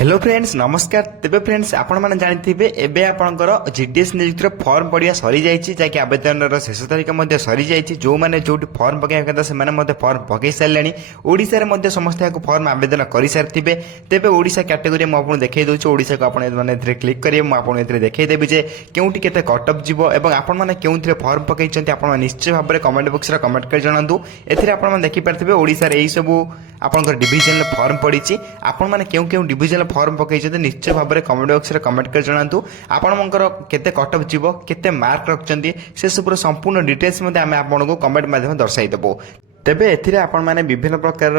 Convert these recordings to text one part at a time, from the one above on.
Hello friends नमस्कार। तेबे friends आपण माने जानिथिबे एबे आपणकर जीटीएस नियुक्तिर फॉर्म पड़िया सरी जाइछि जाकि आवेदन शेष तारीख मध्ये सरी जाइछि। जो माने जोटी फॉर्म पकाय कथा से माने मध्ये फॉर्म पकाई सारलेनी। ओडिसा रे मध्ये समस्त याको फॉर्म आवेदन करि सारथिबे। तेबे ओडिसा कैटेगरी म आपन देखै दोछि। ओडिसा को आपण माने एथरे क्लिक करिए म आपन एथरे देखै देबि जे केउटी केते कट ऑफ जीवो एवं आपण माने केउथरे फॉर्म पकाइछन्ती आपण निश्चय भाबरे कमेंट बॉक्स रे कमेंट कर जणांदु। एथरे आपण माने देखि पारथिबे ओडिसा रे एई सबु आपनकर डिविजन फॉर्म पड़िछि। आपण माने केउ केउ डिविजन फॉर्म पकाइछन्ती निश्चय भाबरे कमेंट बॉक्स रे कमेंट कर जणांतु। आपनकर केते कट ऑफ जीवो केते मार्क रखचन्ती से सब संपूर्ण डिटेल्स मध्ये आमे आपनको कमेंट माध्यम दर्शाइ देबो। तेबे एथिरे आपण माने विभिन्न प्रकार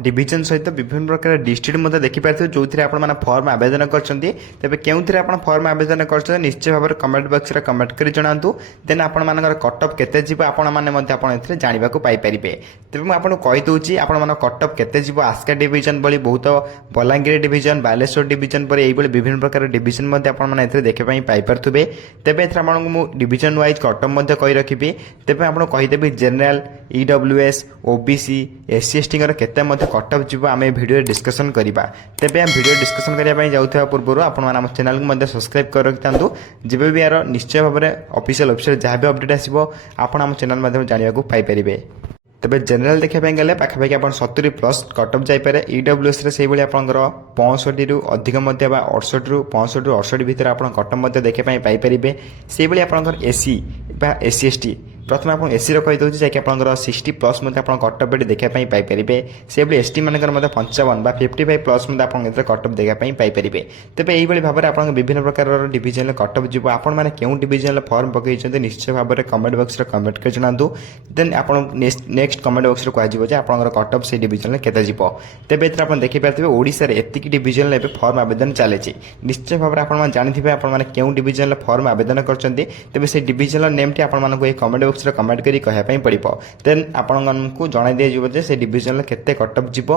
डिविजन सहित विभिन्न प्रकार डिस्ट्रिक्ट मध्ये देखि पारथिबे जोथिरे आपण माने फॉर्म आवेदन करचन्ती। तेबे केउथिरे आपण फॉर्म आवेदन करचन्ती निश्चय भाबरे कमेंट बॉक्स रे कमेंट करि जणांतु। देन आपण मानकर कट ऑफ केते जीवो आपण माने मध्ये आपण एथिरे जानिबा को पाई परिबे। तेबे म आपन कहि दोछि आपण माने कट ऑफ केते जीवो आस्का डिविजन बली बहुत बलांगीर डिविजन बालेश्वर डिविजन पर एई बली विभिन्न प्रकार डिविजन मध्ये आपण माने एथिरे देखे पाई पारथुबे। तेबे एथिरे आपण मु डिविजन वाइज कट ऑफ मध्ये कहि रखिबी। तेबे आपण कहि देबी general EWS OBC SC ST केते मध्य कट ऑफ जीव आम भिडियो डिस्कसन करवा। तेबे हम भिडियो डिस्कसन करने जाऊा पूर्व आपण चैनल को मध्य सब्सक्राइब कर रखिथांतु। जेबे भी यार निश्चय भाव में ऑफिशियल वेबसाइट जहाँ भी अपडेट आसो आपण आम चैनल माध्यम जानवा पाइपर। तेबे जनरल देखापी गले पाखापाखि आप 70 प्लस कट ऑफ जापे। ईडब्ल्यूएस से आपंकर 65 रु अधिक 68 रु 65 रु 68 भितर आप कट ऑफ देखापी पाइपर। से आपंकर एससी एससी एसटी प्रथम आप एससी रही दूसरी जैक आप 60 प्लस कट ऑफ देखापी पाइपर। से एसटी मानकर 55 बा 55 प्लस आप कट ऑफ देखापी पाइपर। तेबे यही भाव में आप विभिन्न प्रकार डिविजन कट ऑफ जीव आपण मैंने क्यों डिविजन फॉर्म पकई निश्चय भाव में कमेंट बॉक्स रे कमेंट कर जणांतु। देन आप नेक्स्ट कमेंट बॉक्स रे कहजिवो जे आपनकर कट ऑफ से डिविजन केते जीवो। तेबे एथरा आपण देखि पारथिबे ओडिसा रे एतिकी डिविजन ले फॉर्म आवेदन चलेछि। निश्चय भाव में आपण जानिथिबे आपण माने केउ डिविजन फॉर्म आवेदन करचंती। तेबे से डिविजन नेम टी आपण मानको ए कमेंट बॉक्स रे कमेंट करी कहया पई पड़िबो। देन आपनको जणाई दिया जीवो जे से डिविजन केते कट ऑफ जीवो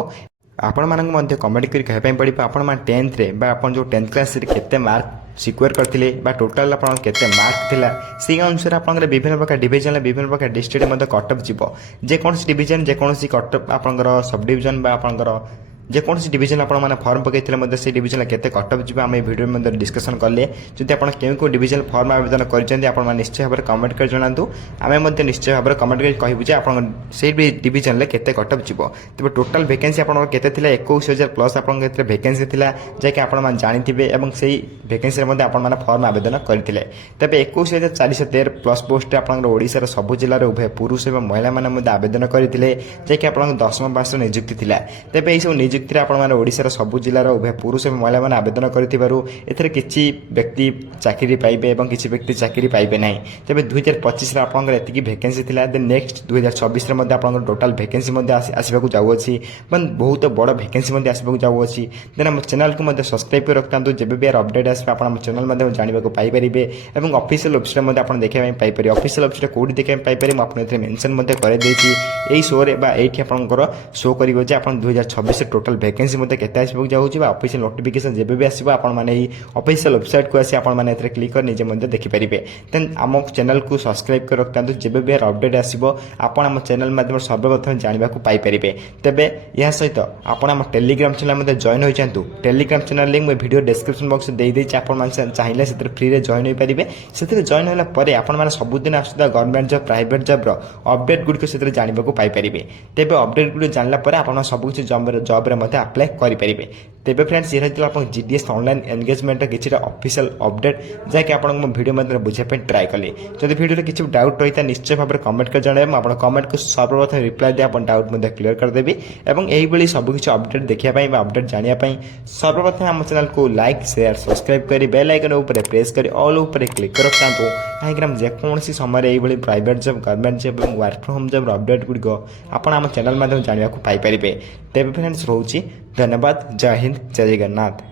आपण मानक मध्य कमेंट करी कहया पई पड़िबो। आपण मान 10th रे बा आपण जो 10th क्लास रे केते मार्क सिक्योर करथिले बा टोटल आपण केते मार्क थिला से अनुसार आपण विभिन्न प्रकार डिविजन विभिन्न प्रकार डिस्ट्रिक्ट मध्य कट ऑफ जीवो। जे कोनसी डिविजन जे कोनसी कट ऑफ आपण सब डिविजन बा आपण जेकोसी डिविजन आप फॉर्म पकई से डिविजन केते कट ऑफ जीव आम भिडियो में डिस्कसन कले। जदि आप क्यों डिविजन फॉर्म आवेदन कर निश्चय भाव में कमेंट कर जणांतु। आम निश्चय भाव में कमेंट कर कहूँ जे आप डिविजन केते कट ऑफ जीव। तेज टोटाल वैकेंसी आप 21,000 प्लस आप वैकेंसी था जैक आप जानी से वैकेंसी आपने फॉर्म आवेदन करते। तेज 21,413 प्लस पोस्ट आपशार सब जिले में उभय पुरुष और महिला मैंने आवेदन करते जैक आप 10th पास नियुक्ति था। तेज यह सब ओडिशार सब जिलार उभय पुरुष और महिला मैंने आवेदन कर किसी व्यक्ति चाकरी पाइबे और किसी व्यक्ति चाकरी पाइबे ना। तेज 2025 आपकी वैकेंसी था। देन नेक्स्ट 2026 आप टोटाल वैकेंसी आसवाक जाऊँगी बहुत बड़ वैकेंसी आसवाक जाऊँगी। देन आम चैनल को सब्सक्राइब कर रखता। जब भी यार अपडेट आस चैनल माध्यम जानवा पाइपर और ऑफिशियल वेबसाइट आप देखा पाइपर। ऑफिशियल वेबसाइट कौटी देखा पाइपर मुझे मेंशन कर शो रे आपंकर शो कर 2026 टोटाल वैकेंसी केते आसवाक जाऊँगी। ऑफिशियल नोटिफिकेशन जब भी आसो ऑफिशियल वेबसाइट को आसी आपने क्लिक कर निजे देखिपारे। देन आम चैनल को सब्सक्राइब कर रखता। जब भी यार अपडेट आसो आप चैनल माध्यम सर्वप्रथम जानवा पाइपर। तेबे यह सहित आप टेलीग्राम चैनल जॉइन हो जातु। टेलीग्राम चैनल लिंक मैं वीडियो डिस्क्रिप्शन बॉक्स दे देछि। आप चाहिए से फ्री रे जॉइन हो पारे। से जॉइन होला परे आपन सबुदिन आसुदा government job private job update गुड़िक से जानवा पाइपर। तेबे अपडेट गुड़ जानला परे आप सब किसी जॉब रे मते अप्लाई करें। तेबे फ्रेंड्स ये रही आप जीडीएस ऑनलाइन एंगेजमेंट किसी ऑफिशियल अपडेट जैक आप वीडियो मध्य बुझापी ट्राए कली। जब वीडियो किसी डाउट रही है निश्चय भाव में कमेंट कर जन आप कमेंट को सर्वप्रथम रिप्लाई दे आप डाउट मध्य क्लियर करदेवी। और यही सबकि अपडेट देखापी अपडेट जानापी सर्वप्रथम आम चैनल को लाइक शेयर सब्सक्राइब कर बेल आइकन उपर प्रेस कर ऑल उपर क्लिक कर रखता। कहीं जेकोसी समय यही प्राइवेट जॉब गवर्नमेंट जॉब और work from home job update गुड़िक आप चैनल माध्यम जानवा पाइपर। तेबे फ्रेंड्स रोची धन्यवाद। जय हिंद जय जगन्नाथ।